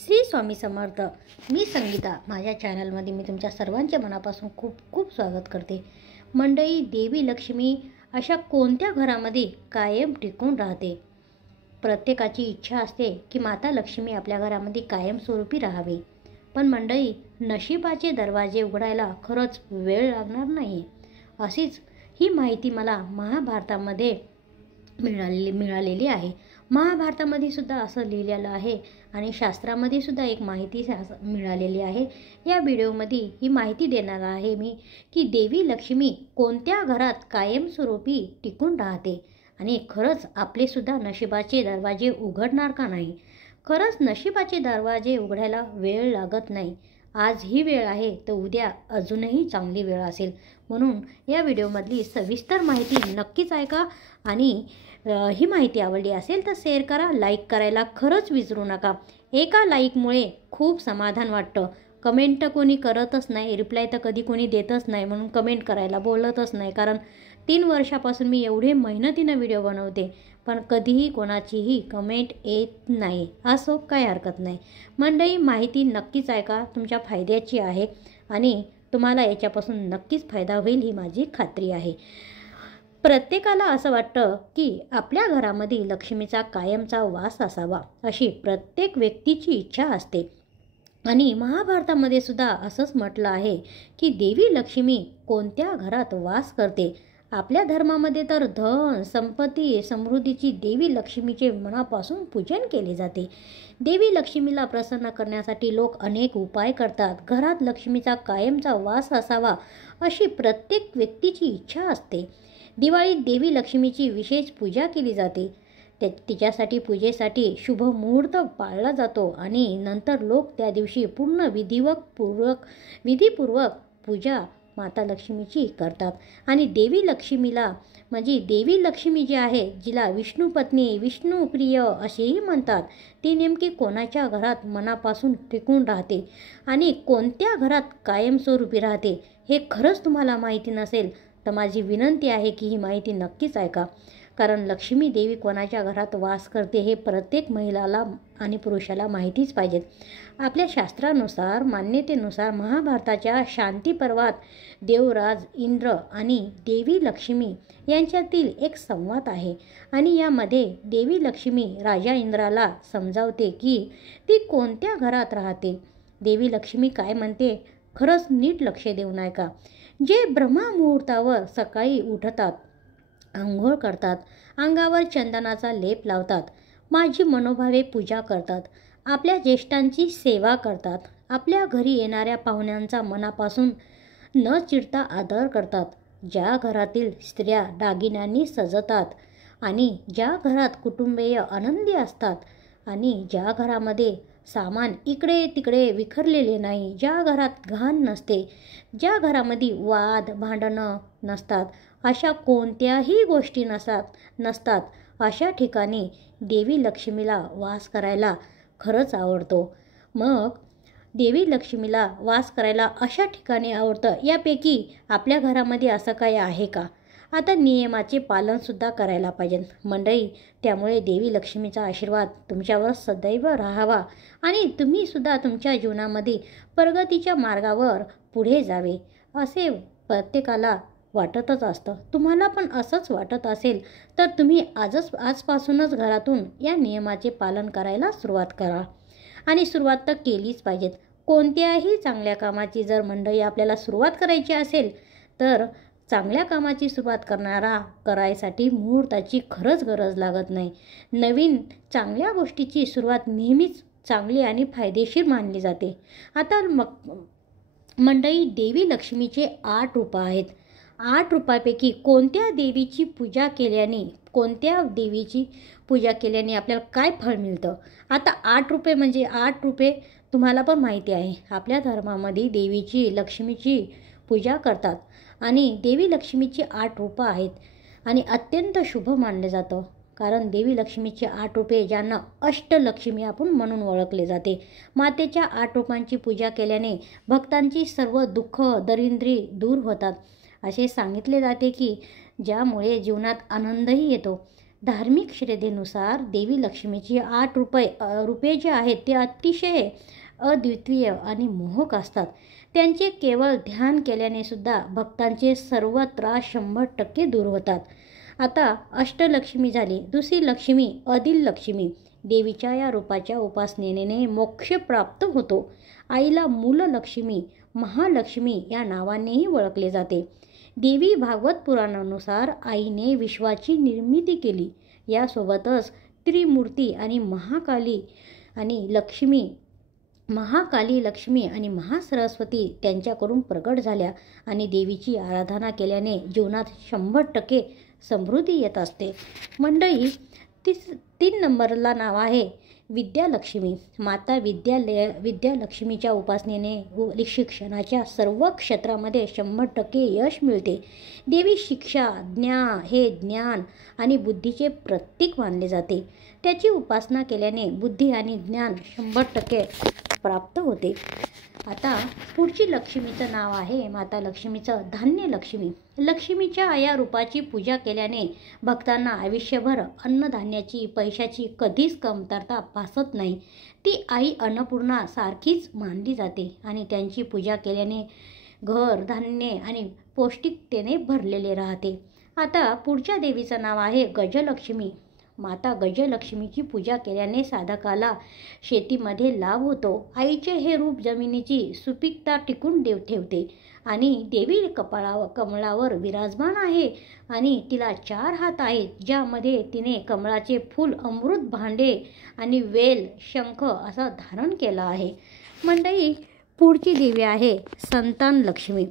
श्री स्वामी समर्थ। मी संगीता। माझ्या चॅनलमध्ये मी तुमच्या सर्वांचे मनापासून खूप खूप स्वागत करते। मंडळी, देवी लक्ष्मी अशा कोणत्या घरामध्ये कायम टिकून राहते? प्रत्येकाची इच्छा असते की माता लक्ष्मी आपल्या घरामध्ये कायमस्वरूपी राहावी। पण मंडळी, नशिबाचे दरवाजे उघडायला खरंच वेळ लागणार नाही। अशीच ही माहिती मला महाभारतामध्ये मिळालेली आहे। महाभारतामध्ये सुद्धा असं लिहिलेलं आहे आणि शास्त्रामध्ये सुद्धा एक माहिती मिळालेली आहे। या व्हिडिओमध्ये ही माहिती देणार आहे मी की देवी लक्ष्मी कोणत्या घरात कायमस्वरूपी टिकून राहते आणि खरंच आपले सुद्धा नशिबाचे दरवाजे उघडणार का नाही। खरंच नशिबाचे दरवाजे उघडायला वेळ लागत नाही। आज ही वेळ आहे तर उद्या अजूनही चांगली वेळ असेल। म्हणून या व्हिडिओमधली सविस्तर माहिती नक्कीच ऐका आणि ही माहिती आवडली असेल तर शेअर करा, लाईक करायला खरंच विसरू नका। एका लाईकमुळे खूप समाधान वाटतं। कमेंट कोणी करतच नाही, रिप्लाय तर कधी कोणी देतच नाही, म्हणून कमेंट करायला बोलतच नाही। कारण 3 वर्षापासून मी एवढे मेहनतीनं व्हिडिओ बनवते पण कधीही कोणाचीही कमेंट येत नाही। असो, काही हरकत नाही। मंडळी, माहिती नक्कीच ऐका, तुमच्या फायद्याची आहे आणि तुम्हाला याच्यापासून नक्कीच फायदा होईल ही माझी खात्री आहे। प्रत्येकाला असं वाटतं की आपल्या घरामध्ये लक्ष्मीचा कायमचा वास असावा, अशी प्रत्येक व्यक्तीची इच्छा असते। आणि महाभारतामध्ये सुद्धा असंच म्हटलं आहे की देवी लक्ष्मी कोणत्या घरात वास करते। आपल्या धर्मामध्ये तर धन संपत्ती समृद्धीची देवी लक्ष्मीचे मनापासून पूजन केले जाते। देवी लक्ष्मीला प्रसन्न करण्यासाठी लोक अनेक उपाय करतात। घरात लक्ष्मीचा कायमचा वास असावा अशी प्रत्येक व्यक्तीची इच्छा असते। दिवाळीत देवी लक्ष्मीची विशेष पूजा केली जाते। तिच्यासाठी पूजेसाठी शुभ मुहूर्त पाळला जातो आणि नंतर लोक त्या दिवशी पूर्ण विधीपूर्वक पूजा माता लक्ष्मीची करतात। आणि देवी लक्ष्मीला म्हणजे देवी लक्ष्मी जी आहे, जिला विष्णू पत्नी विष्णुप्रिय असेही म्हणतात, ती नेमकी कोणाच्या घरात मनापासून टिकून राहते आणि कोणत्या घरात कायमस्वरूपी राहते हे खरंच तुम्हाला माहिती नसेल तर माझी विनंती आहे की ही माहिती नक्कीच ऐका। कारण लक्ष्मी देवी कोणाच्या घरात वास करते हे प्रत्येक महिलाला आणि पुरुषाला माहितीच पाहिजे। आपल्या शास्त्रानुसार मान्यतेनुसार महाभारताच्या शांती पर्वात देवराज इंद्र आणि देवी लक्ष्मी यांच्यातील एक संवाद आहे आणि यामध्ये देवी लक्ष्मी राजा इंद्राला समजावते की ती कोणत्या घरात राहते। देवी लक्ष्मी काय म्हणते, खरंच नीट लक्ष देऊन ऐका। जे ब्रह्ममुहूर्तावर सकाळी उठतात, आंघोळ करतात, अंगावर चंदनाचा लेप लावतात, माझी मनोभावे पूजा करतात, आपल्या ज्येष्ठांची सेवा करतात, आपल्या घरी येणाऱ्या पाहुण्यांचा मनापासून न चिडता आदर करतात, ज्या घरातील स्त्रिया दागिन्यांनी सजतात आणि ज्या घरात कुटुंबीय आनंदी असतात आणि ज्या घरामध्ये सामान इकडे तिकडे विखरलेले नाही, ज्या घरात घाण नसते, ज्या घरामध्ये वाद भांडणं नसतात, अशा कोणत्याही गोष्टी नसतात अशा ठिकाणी देवी लक्ष्मीला वास करायला खरंच आवडतो। मग देवी लक्ष्मीला वास करायला अशा ठिकाणी आवडतं, यापैकी आपल्या घरामध्ये असं काही आहे का? आता नियमाचे पालनसुद्धा करायला पाहिजे मंडळी। त्यामुळे देवी लक्ष्मीचा आशीर्वाद तुमच्यावर सदैव राहावा आणि तुम्हीसुद्धा तुमच्या जीवनामध्ये प्रगतीच्या मार्गावर पुढे जावे असे प्रत्येकाला वाटतच असतं। तुम्हाला पण असंच वाटत असेल तर तुम्ही आजपासूनच घरातून या नियमाचे पालन करायला सुरुवात करा आणि सुरुवात तर केलीच पाहिजेत। कोणत्याही चांगल्या कामाची जर मंडळी आपल्याला सुरुवात करायची असेल तर चांगल्या कामाची सुरुवात करायसाठी मुहूर्ताची खरंच गरज लागत नाही। नवीन चांगल्या गोष्टीची सुरुवात नेहमीच चांगली आणि फायदेशीर मानली जाते। आता मंडळी, देवी लक्ष्मीचे 8 रूप आहेत। 8 रूपापैकी कोणत्या देवीची पूजा केल्याने आपल्याला काय फळ मिळतं? आता 8 रूपे म्हणजे 8 रूपे तुम्हाला पण माहिती आहे। आपल्या धर्मामध्ये देवीची लक्ष्मीची पूजा करतात आणि देवी लक्ष्मीची 8 रूपं आहेत आणि अत्यंत शुभ मानले जातं। कारण देवी लक्ष्मीची 8 रूपे, ज्यांना अष्टलक्ष्मी आपण म्हणून ओळखले जाते। मातेच्या 8 रूपांची पूजा केल्याने भक्तांची सर्व दुःख दरिद्री दूर होतात असे सांगितले जाते की ज्यामुळे जीवनात आनंदही येतो। धार्मिक श्रद्धेनुसार देवी लक्ष्मीची 8 रुपये जे आहेत ते अतिशय अद्वितीय आणि मोहक असतात. त्यांचे केवळ ध्यान केल्याने सुद्धा भक्तांचे सर्व त्रास 100% दूर होतात. आता अष्टलक्ष्मी झाली. दुसरी लक्ष्मी अदिल लक्ष्मी. देवीच्या या रूपाच्या उपासनेने मोक्ष प्राप्त होतो. आईला मूललक्ष्मी, महालक्ष्मी या नावानेही ओळखले जाते. देवी भागवत पुराणानुसार आईने विश्वाची निर्मिती केली. यासोबतच त्रिमूर्ती आणि महाकाली लक्ष्मी आणि महासरस्वती त्यांच्याकडून प्रकट झाल्या आणि देवीची आराधना केल्याने जीवनात 100% समृद्धी येत असते. मंडळी, 3 नंबरला नाव आहे विद्यालक्ष्मी. माता विद्यालक्ष्मीच्या उपासनेने शिक्षणाच्या सर्व क्षेत्रामध्ये 100% यश मिळते. देवी शिक्षा, ज्ञान आणि बुद्धीचे प्रतीक मानले जाते. त्याची उपासना केल्याने बुद्धी आणि ज्ञान 100% प्राप्त होते. आता पुढची लक्ष्मीचं नाव आहे माता लक्ष्मीचं धान्यलक्ष्मी. लक्ष्मीच्या या रूपाची पूजा केल्याने भक्तांना आयुष्यभर अन्नधान्याची, पैशाची कधीच कमतरता भासत नाही. ती आई अन्नपूर्णा सारखीच मानली जाते आणि त्यांची पूजा केल्याने घर धान्य आणि पौष्टिकतेने भरलेले राहते. आता पुढच्या देवीचं नाव आहे गजलक्ष्मी. माता गजलक्ष्मीची पूजा केल्याने साधकाला शेतीमध्ये लाभ होतो. आईचे हे रूप जमिनीची सुपीकता टिकून ठेवते आणि देवी कमळावर विराजमान आहे आणि तिला 4 हात आहेत, ज्यामध्ये तिने कमळाचे फूल, अमृत भांडे आणि वेल, शंख असा धारण केला आहे. मंडळी, पुढची देवी आहे संतान लक्ष्मी.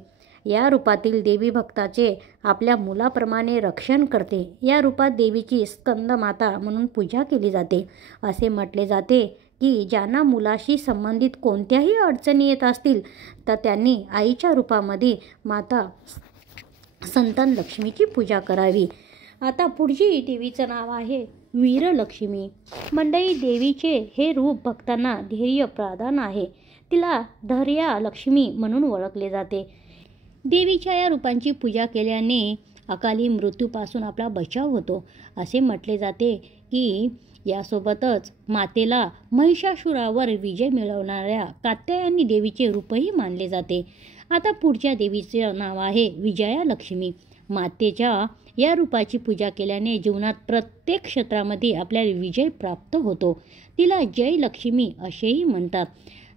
या रूपातील देवी भक्ताचे आपल्या मुलाप्रमाणे रक्षण करते. या रूपात देवीची स्कंदमाता म्हणून पूजा केली जाते. असे म्हटले जाते की ज्यांना मुलाशी संबंधित कोणत्याही अडचणी येत असतील तर त्यांनी आईच्या रूपामध्ये माता संतान लक्ष्मीची पूजा करावी. आता पुढची देवीचं नाव आहे वीरलक्ष्मी. मंडळी, देवीचे हे रूप भक्तांना धैर्य प्रदान आहे. तिला धैर्या लक्ष्मी म्हणून ओळखले जाते. देवीच्या या रूपांची पूजा केल्याने अकाली मृत्यूपासून आपला बचाव होतो. असे म्हटले जाते की यासोबतच मातेला महिषासुरावर विजय मिळवणाऱ्या कात्यायनी देवीचे रूपही मानले जाते. आता पुढच्या देवीचे नाव आहे विजयालक्ष्मी. मातेच्या या रूपाची पूजा केल्याने जीवनात प्रत्येक क्षेत्रामध्ये आपल्याला विजय प्राप्त होतो. तिला जयलक्ष्मी असेही म्हणतात.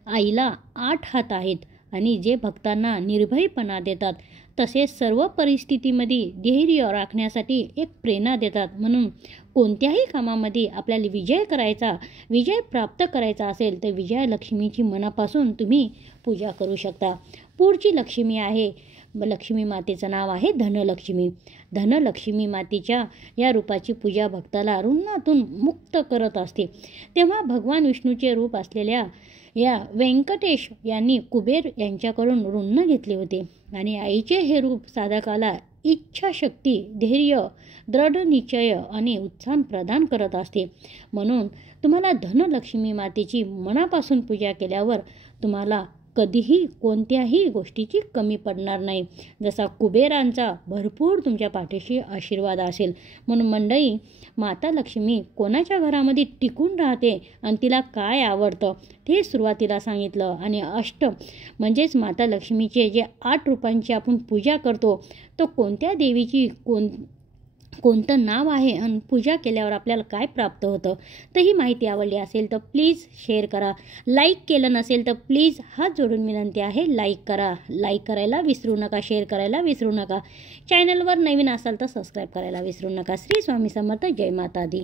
आईला 8 हात आहेत आणि जे भक्तांना निर्भयपणा देतात तसेच सर्व परिस्थितीमध्ये धैर्य राखण्यासाठी एक प्रेरणा देतात. म्हणून कोणत्याही कामामध्ये आपल्याला विजय प्राप्त करायचा असेल तर विजयालक्ष्मीची मनापासून तुम्ही पूजा करू शकता. पुढची लक्ष्मी आहे लक्ष्मी मातेचं नाव आहे धनलक्ष्मी. धनलक्ष्मी मातेच्या या रूपाची पूजा भक्ताला ऋणातून मुक्त करत असते. तेव्हा भगवान विष्णूचे रूप असलेल्या या व्यंकटेश यांनी कुबेर यांच्याकडून ऋण घेतले होते आणि आईचे हे रूप साधकाला इच्छाशक्ती, धैर्य, दृढ निश्चय आणि उत्साह प्रदान करत असते. म्हणून तुम्हाला धनलक्ष्मी मातेची मनापासून पूजा केल्यावर तुम्हाला कधीही कोणत्याही गोष्टीची कमी पडणार नाही. जसा कुबेरांचा भरपूर तुमच्या पाठीशी आशीर्वाद असेल. म्हणून मंडळी, माता लक्ष्मी कोणाच्या घरामध्ये टिकून राहते आणि तिला काय आवडतं ते सुरुवातीला सांगितलं. आणि म्हणजेच माता लक्ष्मीचे जे 8 रूपांची आपण पूजा करतो तो कोणत्या देवीची कोणतं नाव आहे आणि पूजा केल्यावर आपल्याला काय प्राप्त होतं तर ही माहिती आवडली असेल तर प्लीज शेअर करा. लाईक केलं नसेल तर प्लीज हात जोडून विनंती आहे, लाईक करा. लाईक करायला विसरू नका, शेअर करायला विसरू नका. चॅनलवर नवीन असाल तर सबस्क्राईब करायला विसरू नका. श्री स्वामी समर्थ. जय माता दी.